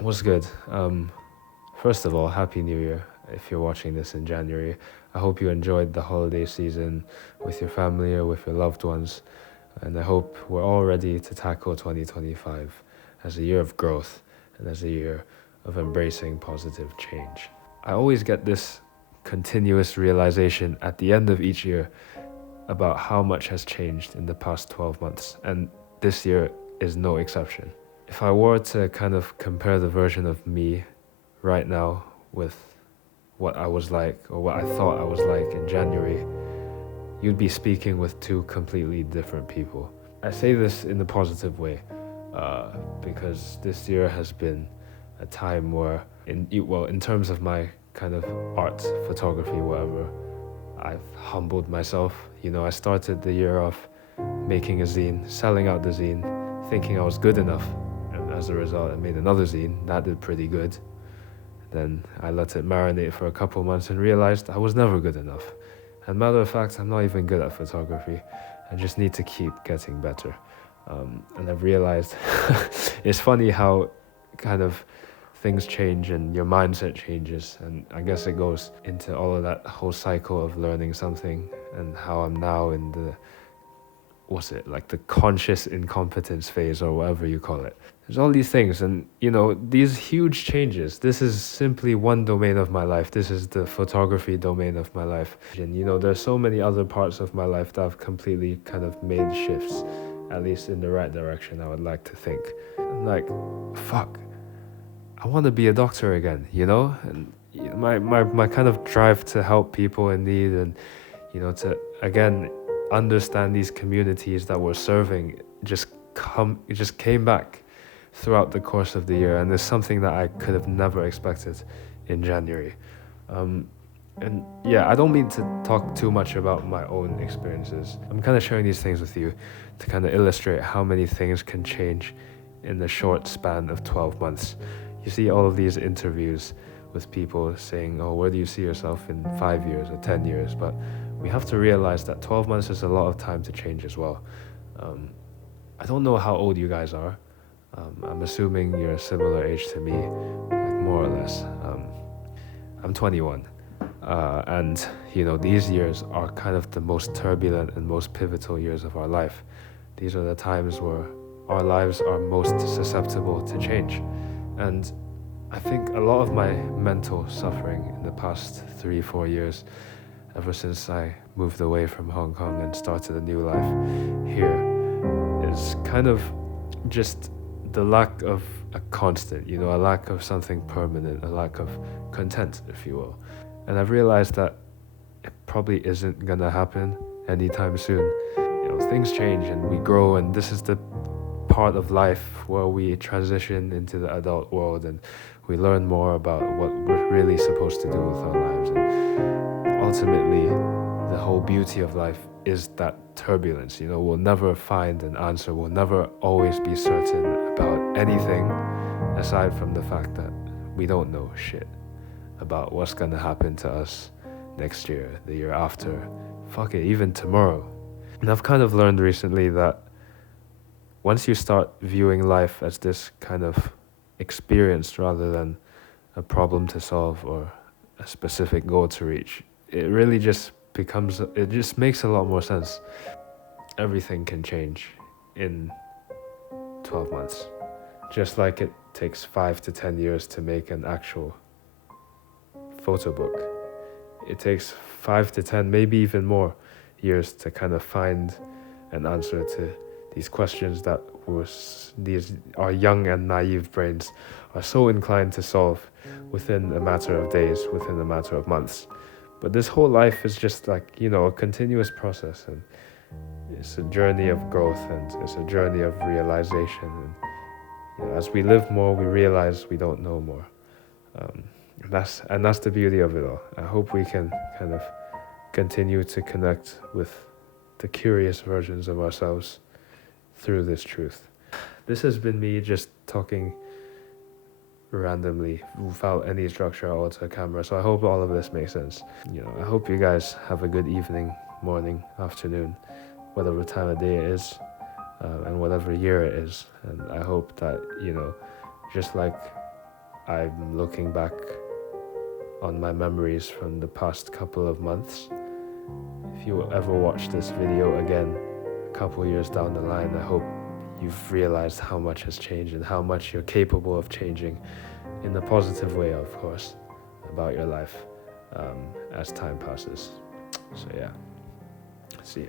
What's good? First of all, Happy New Year if you're watching this in January. I hope you enjoyed the holiday season with your family or with your loved ones. And I hope we're all ready to tackle 2025 as a year of growth and as a year of embracing positive change. I always get this continuous realization at the end of each year about how much has changed in the past 12 months, and this year is no exception. If I were to kind of compare the version of me right now with what I was like or what I thought I was like in January, you'd be speaking with two completely different people. I say this in a positive way because this year has been a time where, in terms of my kind of art, photography, whatever, I've humbled myself. I started the year off making a zine, selling out the zine, thinking I was good enough. And as a result, I made another zine. That did pretty good. Then I let it marinate for a couple months and realized I was never good enough. And matter of fact, I'm not even good at photography. I just need to keep getting better. And I've realized it's funny how kind of things change and your mindset changes. And I guess it goes into all of that whole cycle of learning something and how I'm now in the conscious incompetence phase or whatever you call it. There's all these things and these huge changes. This is simply one domain of my life. This is the photography domain of my life. And there's so many other parts of my life that have completely kind of made shifts, at least in the right direction, I would like to think. And fuck, I want to be a doctor again, and my kind of drive to help people in need and to again understand these communities that we're serving it just came back throughout the course of the year, and it's something that I could have never expected in January. And yeah, I don't mean to talk too much about my own experiences. I'm kind of sharing these things with you to kind of illustrate how many things can change in the short span of 12 months. You see all of these interviews with people saying, oh, where do you see yourself in 5 years or 10 years? But we have to realize that 12 months is a lot of time to change as well. I don't know how old you guys are. I'm assuming you're a similar age to me, like more or less. I'm 21. And these years are kind of the most turbulent and most pivotal years of our life. These are the times where our lives are most susceptible to change. And I think a lot of my mental suffering in the past 3-4 years, ever since I moved away from Hong Kong and started a new life here, is kind of just the lack of a constant, a lack of something permanent, a lack of content, if you will. And I've realized that it probably isn't gonna happen anytime soon. Things change and we grow, and this is the part of life where we transition into the adult world and we learn more about what we're really supposed to do with our lives. And ultimately, the whole beauty of life is that turbulence. We'll never find an answer. We'll never always be certain about anything aside from the fact that we don't know shit about what's gonna happen to us next year, the year after, fuck it, even tomorrow. And I've kind of learned recently that once you start viewing life as this kind of experience rather than a problem to solve or a specific goal to reach, it really just makes a lot more sense. Everything can change in 12 months. Just like it takes 5 to 10 years to make an actual photo book. It takes 5 to 10, maybe even more years to kind of find an answer to these questions that our young and naive brains are so inclined to solve within a matter of days, within a matter of months. But this whole life is just a continuous process, and it's a journey of growth, and it's a journey of realization. And as we live more, we realize we don't know more. And that's the beauty of it all. I hope we can kind of continue to connect with the curious versions of ourselves through this truth. This has been me just talking randomly without any structure or to a camera, so I hope all of this makes sense. I hope you guys have a good evening, morning, afternoon, whatever time of day it is, and whatever year it is. And I hope that just like I'm looking back on my memories from the past couple of months. If you ever watch this video again a couple years down the line, I hope you've realized how much has changed and how much you're capable of changing in a positive way, of course, about your life as time passes. So yeah, see ya.